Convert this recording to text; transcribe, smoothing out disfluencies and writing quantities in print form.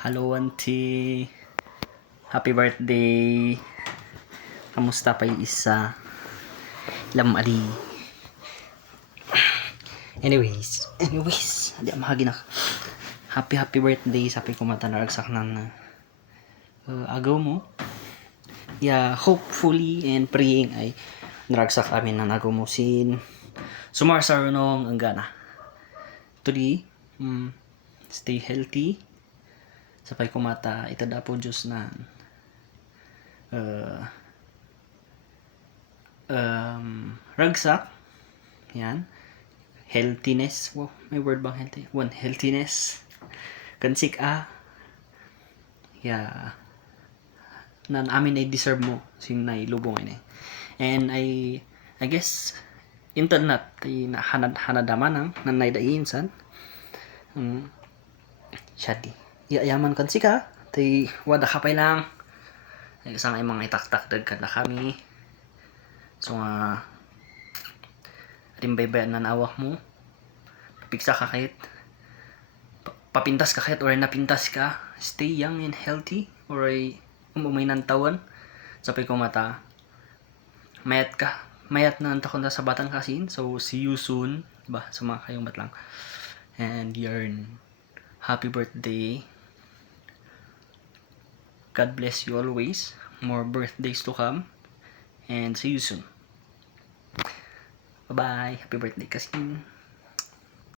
Hello, auntie. Happy birthday. Kamusta pa yung isa? Ilam ali. Anyways, hindi mahagi na. Happy birthday. Sabi ko matanaragsak ng agaw mo. Yeah, hopefully and praying ay naragsak amin ng agaw mo sin sumarsarunong ang gana. Today, stay healthy. Sapay kumata itada po Diyos na ragsak. Yan. Healthiness. Wow, may word bang healthy? One, healthiness. Kansik yeah. Nan amin ay deserve mo sing nailubong ini. And I guess internet ay hanadaman ang nanay dain san. Shadi. Yaman kansik tay wada kapay lang. Ay isang ay mga itaktak dagkan na kami. So rimbaybayan na awak mo. Piksa ka kahit papintas ka kahit or napintas ka. Stay young and healthy or ay umumay ng tawan. Sapay ko mata mayat na ang takon na sa batang kasin. So see you soon, diba? Sa mga kayong batlang. And yarn, happy birthday. God bless you always. More birthdays to come. And see you soon. Bye-bye. Happy birthday, Kasin.